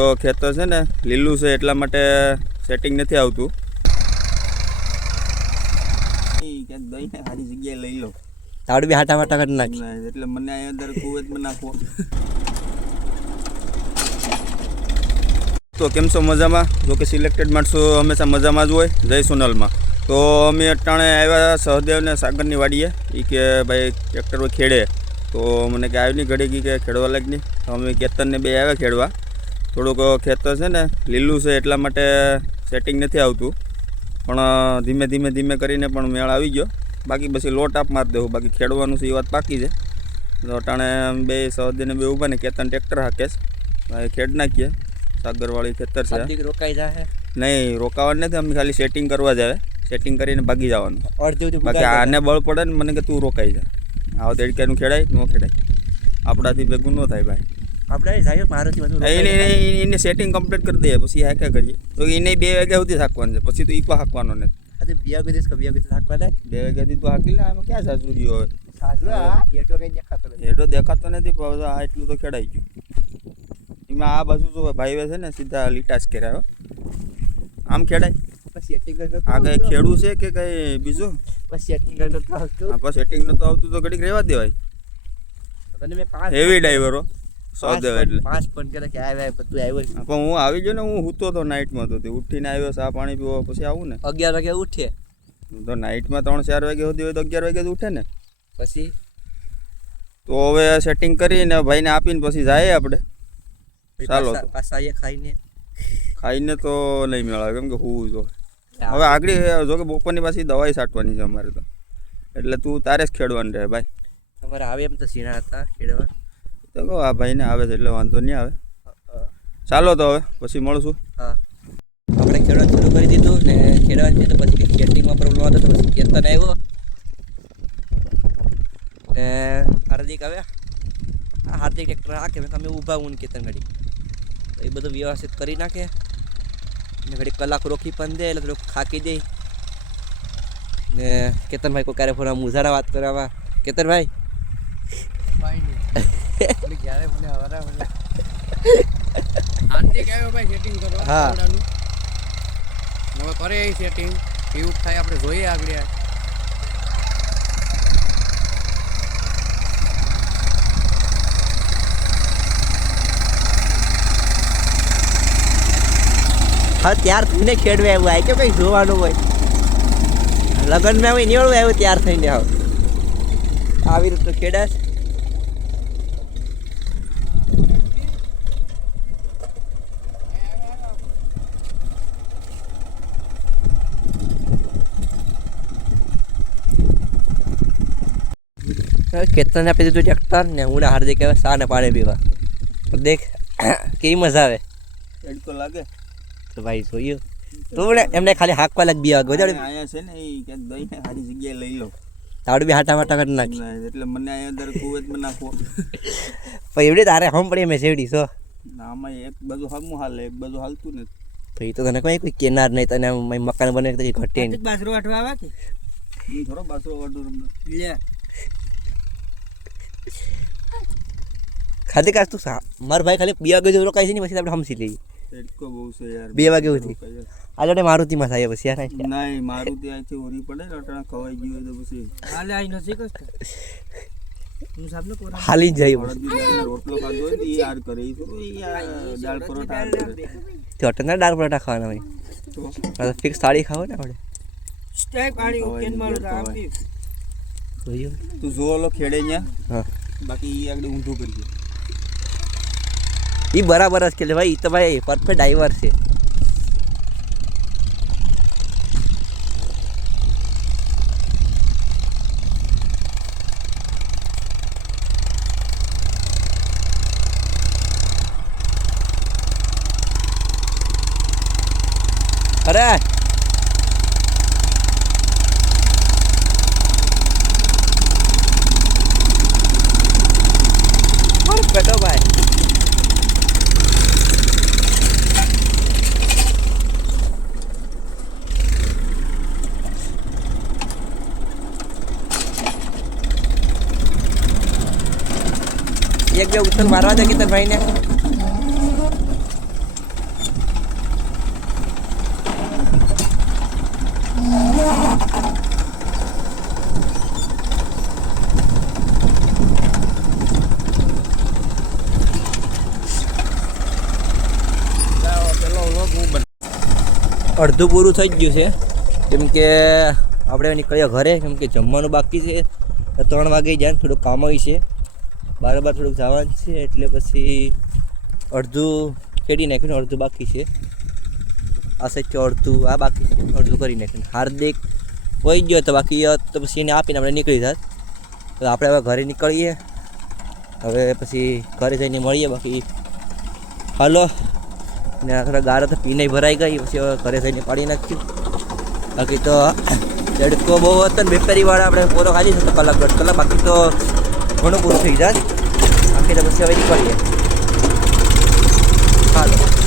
તો ખેતર છે ને લીલું છે એટલા માટે સેટિંગ નથી આવતું. ક્યાંક દઈને સારી જગ્યાએ લઈ લો. તાવડી બી હાટા માટા કરી નાખી. એટલે મને અહીંયા અંદર કુવેતમાં નાખવો તો કેમ છો મજામાં? જો કે સિલેક્ટેડ માણસો હંમેશા મજામાં જ હોય. જય સોનલમાં. તો અમે અટાણે આવ્યા સહદેવ ને સાગરની વાડીએ. એ કે ભાઈ ટ્રેક્ટર ખેડે. તો મને કે આવ્યું નહીં ઘડી ગઈ કે ખેડવા લાગી અમે કેતનને બે આવ્યા ખેડવા. થોડુંક ખેતર છે ને લીલું છે એટલા માટે સેટિંગ નથી આવતું. પણ ધીમે ધીમે ધીમે કરીને પણ મેળ આવી ગયો. બાકી પછી લોટ આપ મારી દેવું. બાકી ખેડવાનું છે એ વાત બાકી છે. તો ટાણે બે સહદીને બે ઊભા ને કેતન ટ્રેક્ટર હાકેશ ખેડ નાખીએ. સાગરવાળી ખેતર છે. રોકાઈ જાય નહીં રોકાવાનું નથી. અમે ખાલી સેટિંગ કરવા જાય સેટિંગ કરીને ભાગી જવાનું. બાકી આને બળ પડે ને મને કે તું રોકાઈ જા. આવો દેડકાનું ખેડાય ન ખેડાય. આપણાથી ભેગું ન થાય ભાઈ. આપણે સાહેબ મારુતિ બધું એને એને- એને સેટિંગ કમ્પ્લીટ કરી દઈએ પછી આ ક્યાં કરીએ. તો એને બે વાગ્યા સુધી થાકવાનું છે પછી તો ઈકો હાંકવાનો નથી આજે બે કીધીશ કે બે કીધીશ હાકવા લાગ બે વાગ્યાથી તો હાંકી લે આમાં ક્યાં સાસુ રહ્યો હવે? સાસુ આ કઈ દેખાતો નથી. હેડો દેખાતો નથી પણ આ એટલું તો ખેડાઈ ગયું. એમાં આ બાજુ જો ભાઈ છે ને સીધા લીટાસ કર્યા આમ ખેડાય. સેટિંગ જ નતું આ કઈ ખેડું છે કે કઈ બીજું? બસ સેટિંગ આવતું. નતો આવતું તો ઘડીક રહેવા દેવાય. હેવી ડ્રાઈવરો સો પાંચ દેવા એટલે પાંચ ફોન કરે કે આવ્યા પણ તું આવ્યો પણ હું આવી ગયો ને હું સૂતો તો નાઇટમાં તો તે ઉઠીને આવ્યો સા પાણી પીવો પછી આવું ને. અગિયાર વાગે ઉઠીએ તો નાઇટમાં ત્રણ ચાર વાગે સુધી હોય તો અગિયાર વાગે ઉઠે ને. પછી? તો હવે સેટિંગ કરીને ભાઈને આપીને પછી જાય આપણે. ચાલો પાછા-. ખાઈને. ખાઈને તો નહીં મેળવે કેમ કે હું જો હવે આગળ જો કે બપોરની પાછી દવાઈ છાંટવાની છે અમારે તો. એટલે તું તારે જ ખેડવાનું રહે ભાઈ. અમારે આવે એમ તો સીણા હતા ખેડવા. તો કહો, આ ભાઈને આવે છે એટલે વાંધો નહીં આવે. ચાલો તો હવે, પછી મળશું. હા. આપણે ખેડવાનું શરૂ કરી દીધું ને ખેડવાનું તો પછી ખેતીમાં પ્રોબ્લેમ હતો તો પછી કેતન આવ્યો. ને હાર્દિક આવ્યા. આ હાર્દિક ટ્રેક્ટર રાખે અમે ઊભા હું કેતન ઘડી. તો એ બધું વ્યવસ્થિત કરી નાખે. ને ઘડી કલાક રોકી પણ દે, એટલે થોડુંક ખાકી દે. ને કેતનભાઈ કોઈ ક્યારે ફોન મુઝારા વાત કરાવવા કેતનભાઈ જ્યારે મને હવારા મને આંતિક આવ્યો ભાઈ સેટિંગ કરવા હા. હવે કરે એ સેટિંગ કેવું થાય આપણે જોઈએ આગળ હા ત્યાર થઈને ખેડવા આવ્યું આવે કે કંઈ જોવાનું હોય. લગ્નમાં હોય નિવડવું આવ્યું ત્યાર થઈને આવ. આવી રીતે ખેડાશ કેતનને આપી દીધું ટ્રેક્ટર ને હું ને હાર્દિક આવે સા ને પાણી પીવા. દેખ કેવી મજા આવે. તડકો લાગે. તો ભાઈ જોયું તું ને એમને ખાલી હાકવા લાગ બી આગળ અહીંયા છે ને એ ક્યાંક દઈને સારી જગ્યાએ લઈ લો. તાવડી બી હાટા માટા કરી નાખ. એટલે મને અહીંયા અંદર કુવેતમાં નાખો. પણ એવડી તારે હમ પડી મેં સેવડી છો? ના, આમાં એક બાજુ હમું હાલે એક બાજુ હાલતું નથી. ભાઈ તો તને કોઈ કોઈ કેનાર નહીં તને મકાન બને તો ઘટે નહીં. બાજરો વાટવા આવે કે? હું થોડો બાસરો વાટું લે. કાશ તું સા મારા ભાઈ ખાલી બે વાગે જો રોકાય છે ને પછી આપણે સમજી લઈએ. તડકો બહુ છે યાર બે વાગે સુધી આ જોડે મારુતિમાં થાય પછી યાર નહીં મારું ત્યાંથી ઓરી પડે રટણા અટાણા ખવાઈ ગયું તો પછી. હાલે આઈ નથી કસ્ત હું સાબનો કોરા હાલી જ જાય રોટલો ખાધો હોય એ યાર કરે. દાળ પરોઠા કરે દાળ પરોઠા ખાવાના હોય. તો? ફિક્સ થાળી ખાવો ને આપણે. સ્ટેક પાણી ઓકેન મારું બી જોયું? તું જો ઓલો ખેડે ન્યા. હા. બાકી ઈ આગળ ઊંધું કરી દે. એ બરાબર જ કે ભાઈ તો ભાઈ પરફેક્ટ ડ્રાઈવર છે. અરે! એક બે ઉથલ મારવા દે કિતન ભાઈને અડધું પૂરું થઈ ગયું છે. કેમ કે આપણે નીકળ્યા ઘરે, કેમ કે જમવાનું બાકી છે. ત્રણ વાગે જાય થોડું કામ હોય છે. બાર બાર થોડુંક જવાનું છે, એટલે પછી અડધું ખેડી નાખ્યું ને અડધું બાકી છે. આ સાઈડ અડધું, આ બાકી છે, અડધું કરી નાખ્યું. હાર્દિક વહી ગયો તો બાકી હોત તો પછી એને આપીને આપણે નીકળી જાત. તો આપણે હવે ઘરે નીકળીએ. હવે પછી ઘરે જઈને મળીએ, બાકી હાલો. ને આ થોડા ગારા તો પીને ભરાઈ ગઈ, પછી હવે ઘરે જઈને પાડી નાખ્યું. બાકી તો, તડકો બહુ હતો ને વેપારીવાળા આપણે પૂરો ખાલી છે તો કલાક દોઢ કલાક, બાકી તો ઘણું પૂરું થઈ જાય. આખી તો પછી હવે નીકળીએ હાલો.